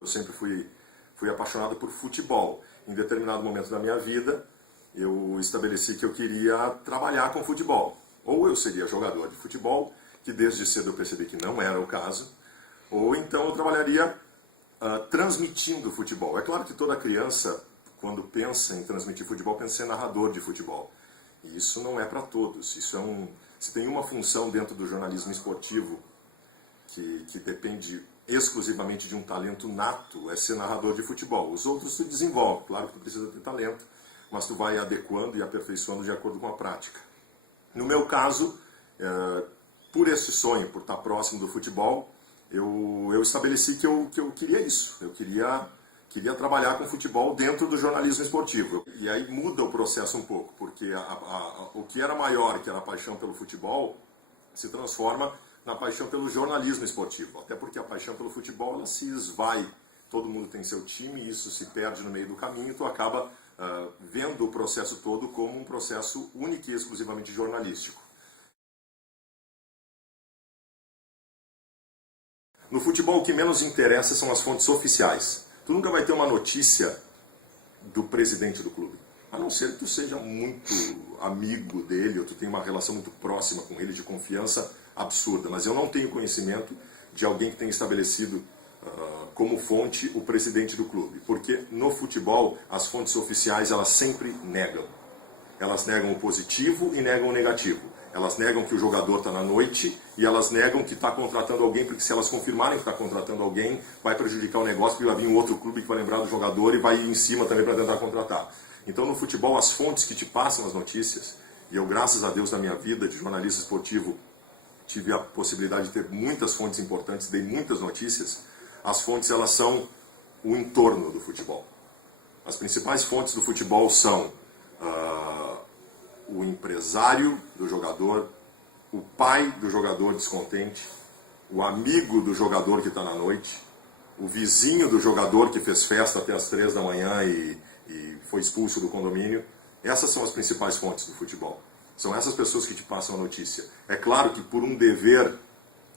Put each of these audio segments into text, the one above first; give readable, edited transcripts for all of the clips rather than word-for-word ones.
Eu sempre fui apaixonado por futebol. Em determinado momento da minha vida, eu estabeleci que eu queria trabalhar com futebol. Ou eu seria jogador de futebol, que desde cedo eu percebi que não era o caso, ou então eu trabalharia transmitindo futebol. É claro que toda criança, quando pensa em transmitir futebol, pensa em ser narrador de futebol. E isso não é para todos. Se tem uma função dentro do jornalismo esportivo que depende exclusivamente de um talento nato, é ser narrador de futebol. Os outros se desenvolvem, claro que tu precisa ter talento, mas tu vai adequando e aperfeiçoando de acordo com a prática. No meu caso, por esse sonho, por estar próximo do futebol, eu estabeleci que eu queria isso. Eu queria trabalhar com futebol dentro do jornalismo esportivo. E aí muda o processo um pouco, porque o que era maior, que era a paixão pelo futebol, se transforma na paixão pelo jornalismo esportivo. Até porque a paixão pelo futebol ela se esvai. Todo mundo tem seu time, isso se perde no meio do caminho, e tu acaba vendo o processo todo como um processo único e exclusivamente jornalístico. No futebol, o que menos interessa são as fontes oficiais. Tu nunca vai ter uma notícia do presidente do clube, a não ser que tu seja muito amigo dele, ou tu tenha uma relação muito próxima com ele, de confiança absurda. Mas eu não tenho conhecimento de alguém que tenha estabelecido como fonte o presidente do clube. Porque no futebol, as fontes oficiais, elas sempre negam. Elas negam o positivo e negam o negativo. Elas negam que o jogador está na noite e elas negam que está contratando alguém, porque se elas confirmarem que está contratando alguém, vai prejudicar o negócio, porque vai vir um outro clube que vai lembrar do jogador e vai ir em cima também para tentar contratar. Então, no futebol, as fontes que te passam as notícias, e eu, graças a Deus, na minha vida de jornalista esportivo, tive a possibilidade de ter muitas fontes importantes, dei muitas notícias. As fontes, elas são o entorno do futebol. As principais fontes do futebol são o empresário do jogador, o pai do jogador descontente, o amigo do jogador que está na noite, o vizinho do jogador que fez festa até as 3 da manhã e foi expulso do condomínio. Essas são as principais fontes do futebol. São essas pessoas que te passam a notícia. É claro que por um dever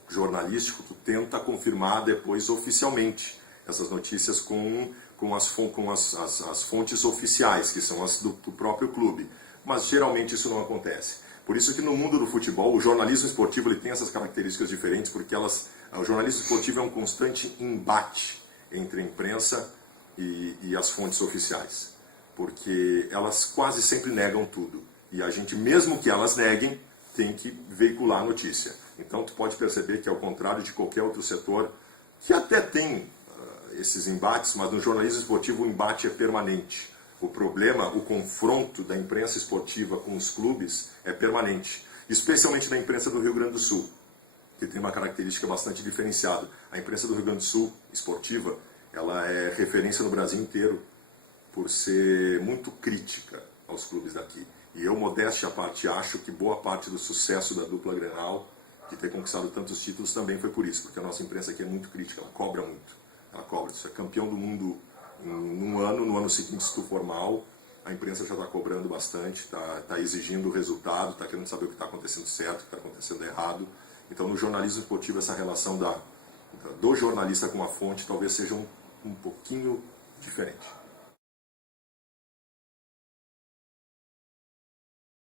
jornalístico, tu tenta confirmar depois oficialmente essas notícias com as fontes oficiais, que são as do próprio clube. Mas geralmente isso não acontece. Por isso que no mundo do futebol, o jornalismo esportivo ele tem essas características diferentes, porque o jornalismo esportivo é um constante embate entre a imprensa e as fontes oficiais. Porque elas quase sempre negam tudo. E a gente, mesmo que elas neguem, tem que veicular a notícia. Então tu pode perceber que, ao contrário de qualquer outro setor, que até tem esses embates, mas no jornalismo esportivo o embate é permanente. O problema, o confronto da imprensa esportiva com os clubes é permanente. Especialmente na imprensa do Rio Grande do Sul, que tem uma característica bastante diferenciada. A imprensa do Rio Grande do Sul, esportiva, ela é referência no Brasil inteiro por ser muito crítica aos clubes daqui. E eu, modéstia à parte, acho que boa parte do sucesso da dupla Grenal, de ter conquistado tantos títulos, também foi por isso, porque a nossa imprensa aqui é muito crítica, ela cobra muito. Ela cobra, se é campeão do mundo num ano, no ano seguinte, se tu for mal, a imprensa já está cobrando bastante, está exigindo o resultado, está querendo saber o que está acontecendo certo, o que está acontecendo errado. Então, no jornalismo esportivo, essa relação do jornalista com a fonte talvez seja um pouquinho diferente.